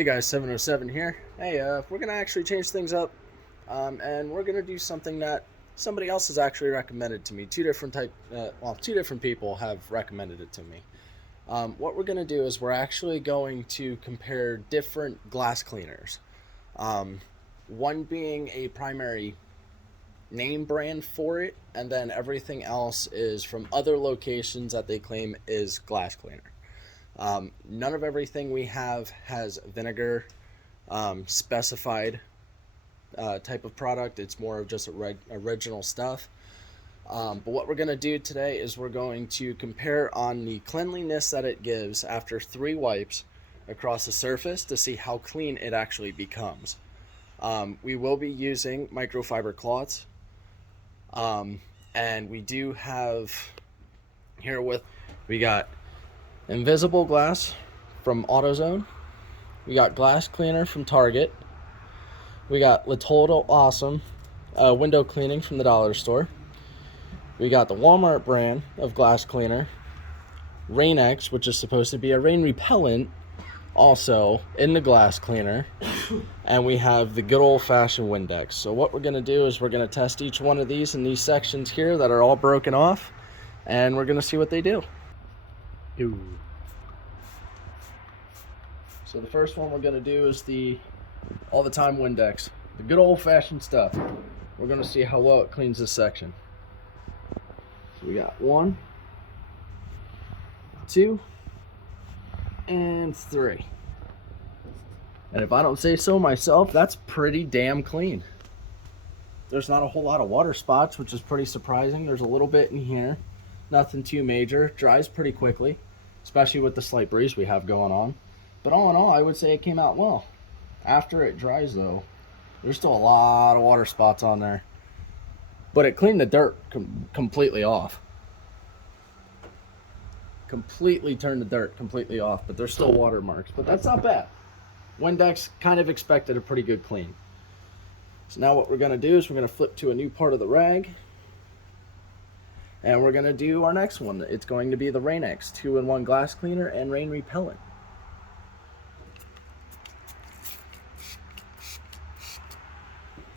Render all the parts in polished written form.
Hey guys, 707 here. Hey, we're gonna actually change things up, and we're gonna do something that somebody else has actually recommended to me. Two different people have recommended it to me. What we're gonna do is we're actually going to compare different glass cleaners. Um, One being a primary name brand for it, and then everything else is from other locations that they claim is glass cleaner. None of everything we have has vinegar specified type of product. It's more of just original stuff. But what we're going to do today is we're going to compare on the cleanliness that it gives after 3 wipes across the surface to see how clean it actually becomes. We will be using microfiber cloths. And we do have here we got invisible glass from AutoZone. We got glass cleaner from Target. We got La Total Awesome window cleaning from the dollar store. We got the Walmart brand of glass cleaner. RainX, which is supposed to be a rain repellent, also in the glass cleaner. And we have the good old-fashioned Windex. So what we're going to do is we're going to test each one of these in these sections here that are all broken off, and we're going to see what they do. So the first one we're going to do is the all-the-time Windex, the good old-fashioned stuff. We're going to see how well it cleans this section. So we got 1, 2, and 3. And if I don't say so myself, that's pretty damn clean. There's not a whole lot of water spots, which is pretty surprising. There's a little bit in here, nothing too major. Dries pretty quickly, especially with the slight breeze we have going on. But all in all, I would say it came out well. After it dries though, there's still a lot of water spots on there. But it cleaned the dirt completely off. Completely turned the dirt completely off, but there's still water marks. But that's not bad. Windex kind of expected a pretty good clean. So now what we're going to do is we're going to flip to a new part of the rag. And we're going to do our next one. It's going to be the RainX 2-in-1 glass cleaner and rain repellent.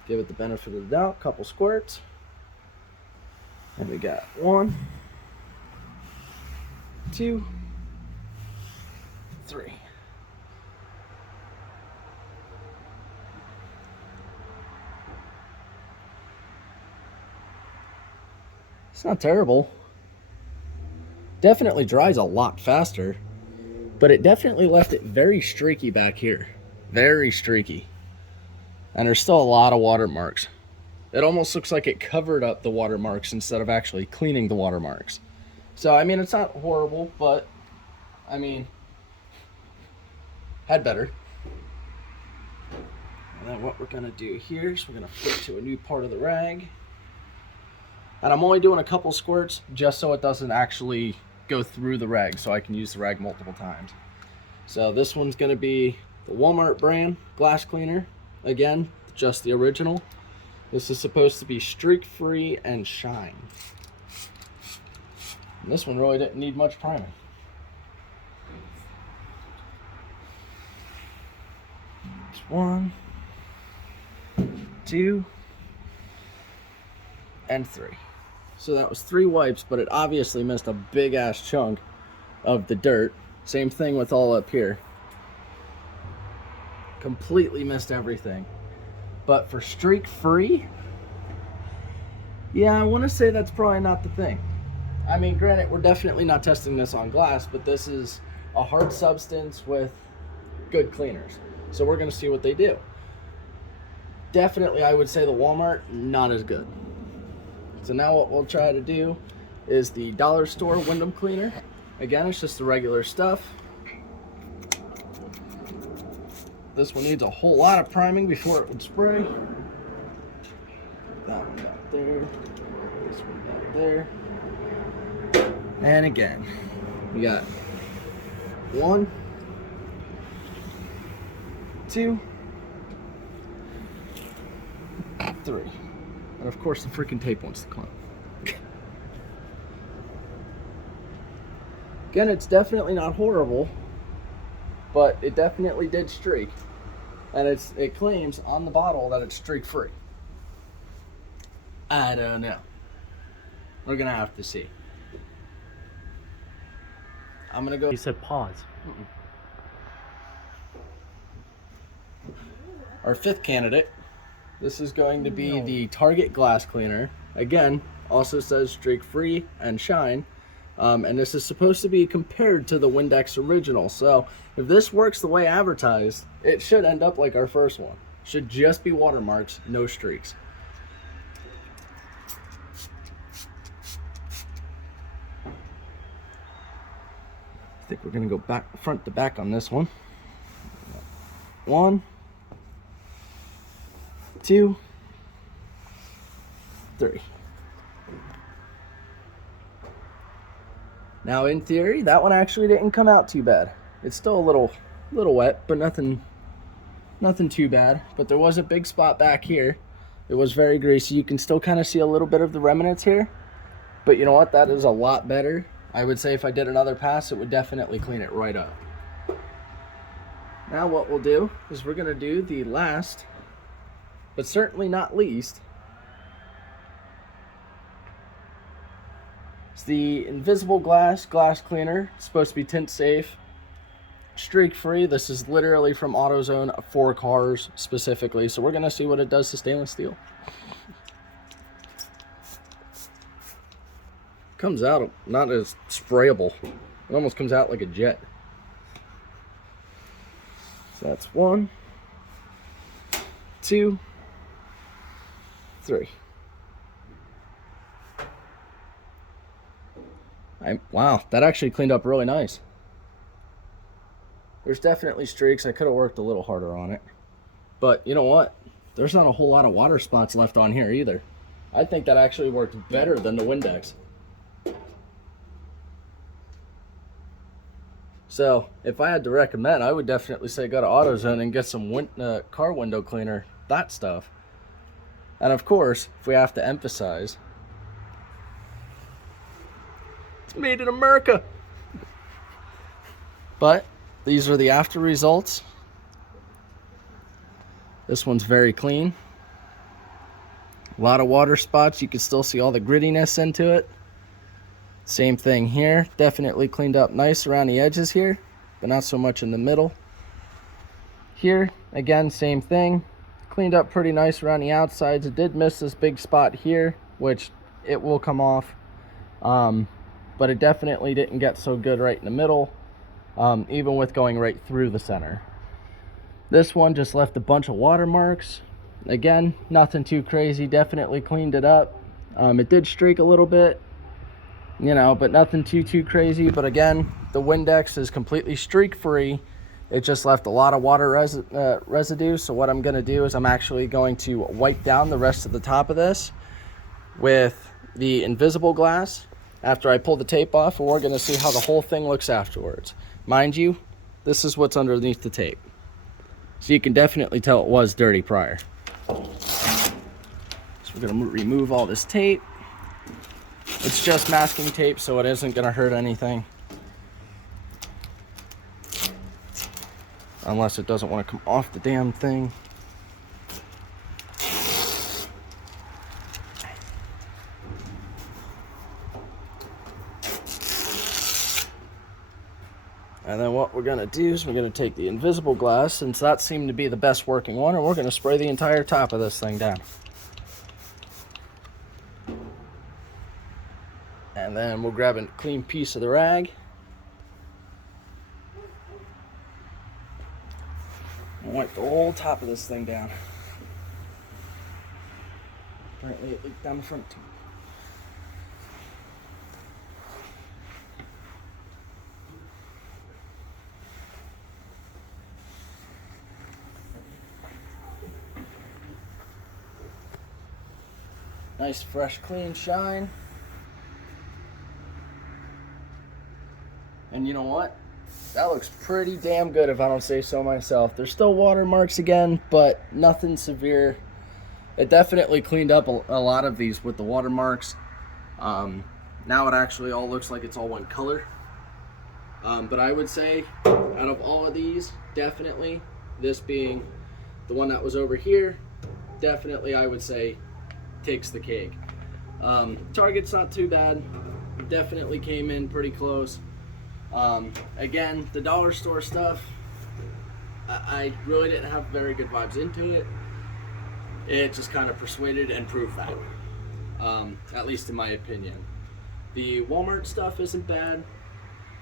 Give it the benefit of the doubt, couple squirts. And we got 1, 2, 3. It's not terrible. Definitely dries a lot faster, but it definitely left it very streaky back here. Very streaky. And there's still a lot of water marks. It almost looks like it covered up the water marks instead of actually cleaning the water marks. So, I mean, it's not horrible, but, I mean, had better. And then what we're going to do here is we're going to flip to a new part of the rag. And I'm only doing a couple squirts just so it doesn't actually go through the rag, so I can use the rag multiple times. So this one's going to be the Walmart brand glass cleaner. Again, just the original. This is supposed to be streak-free and shine. And this one really didn't need much priming. It's 1, 2, and 3. So that was 3 wipes, but it obviously missed a big ass chunk of the dirt. Same thing with all up here. Completely missed everything. But for streak free, yeah, I want to say that's probably not the thing. I mean, granted, we're definitely not testing this on glass, but this is a hard substance with good cleaners. So we're going to see what they do. Definitely, I would say the Walmart, not as good. So now what we'll try to do is the dollar store window cleaner. Again, it's just the regular stuff. This one needs a whole lot of priming before it would spray. That one got there. This one got there. And again, we got 1, 2, 3. And of course the freaking tape wants to come. Again, it's definitely not horrible. but it definitely did streak. And it claims on the bottle that it's streak free. I don't know. We're gonna have to see. I'm gonna go. You said pause. Our fifth candidate. This is going to be the Target glass cleaner. Again, also says streak free and shine. And this is supposed to be compared to the Windex original. So if this works the way advertised, it should end up like our first one. Should just be watermarks, no streaks. I think we're gonna go back front to back on this one. 1, 2, 3. Now in theory, that one actually didn't come out too bad. It's still a little wet, but nothing too bad. But there was a big spot back here. It was very greasy. You can still kind of see a little bit of the remnants here. But you know what? That is a lot better. I would say if I did another pass, it would definitely clean it right up. Now what we'll do is we're gonna do the last, but certainly not least, it's the invisible glass cleaner. It's supposed to be tint safe, streak free. This is literally from AutoZone for cars specifically. So we're gonna see what it does to stainless steel. Comes out not as sprayable. It almost comes out like a jet. So that's 1, 2, 3. Wow, that actually cleaned up really nice. There's definitely streaks. I could have worked a little harder on it. But you know what? There's not a whole lot of water spots left on here either. I think that actually worked better than the Windex. So if I had to recommend, I would definitely say go to AutoZone and get some car window cleaner, that stuff. And of course, if we have to emphasize, it's made in America. But these are the after results. This one's very clean. A lot of water spots. You can still see all the grittiness into it. Same thing here, definitely cleaned up nice around the edges here, but not so much in the middle. Here, again, same thing, cleaned up pretty nice around the outsides. It did miss this big spot here, which it will come off, but it definitely didn't get so good right in the middle, even with going right through the center. This one just left a bunch of watermarks. Again, nothing too crazy, definitely cleaned it up. It did streak a little bit, you know, but nothing too crazy. But again, the Windex is completely streak free. It just left a lot of water residue. So what I'm going to do is I'm actually going to wipe down the rest of the top of this with the invisible glass after I pull the tape off, and we're going to see how the whole thing looks afterwards. Mind you, this is what's underneath the tape, so you can definitely tell it was dirty prior. So we're going to remove all this tape. It's just masking tape, so it isn't going to hurt anything. Unless it doesn't want to come off the damn thing. And then what we're going to do is we're going to take the invisible glass, since that seemed to be the best working one, and we're going to spray the entire top of this thing down. And then we'll grab a clean piece of the rag. And wipe the whole top of this thing down. Apparently it leaked down the front too. Nice, fresh, clean shine. And you know what? That looks pretty damn good if I don't say so myself. There's still watermarks again, but nothing severe. It definitely cleaned up a lot of these with the watermarks. Now it actually all looks like it's all one color. But I would say out of all of these, definitely this being the one that was over here, definitely I would say takes the cake. Target's not too bad, definitely came in pretty close. Again, the dollar store stuff, I really didn't have very good vibes into it. It just kind of persuaded and proved that, at least in my opinion. The Walmart stuff isn't bad.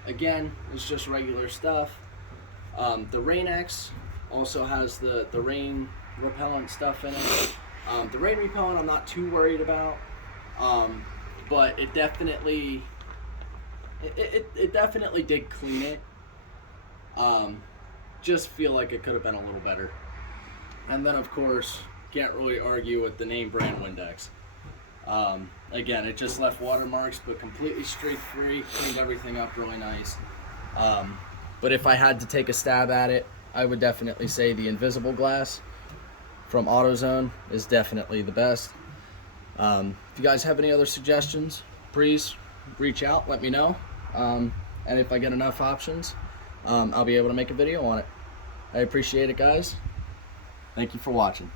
Again, it's just regular stuff. The RainX also has the rain repellent stuff in it. The rain repellent I'm not too worried about, but it definitely did clean it. Just feel like it could have been a little better. And then of course, can't really argue with the name brand Windex. Again, it just left watermarks, but completely streak-free, cleaned everything up really nice. But if I had to take a stab at it, I would definitely say the invisible glass from AutoZone is definitely the best. If you guys have any other suggestions, please reach out, let me know. And if I get enough options, I'll be able to make a video on it. I appreciate it, guys. Thank you for watching.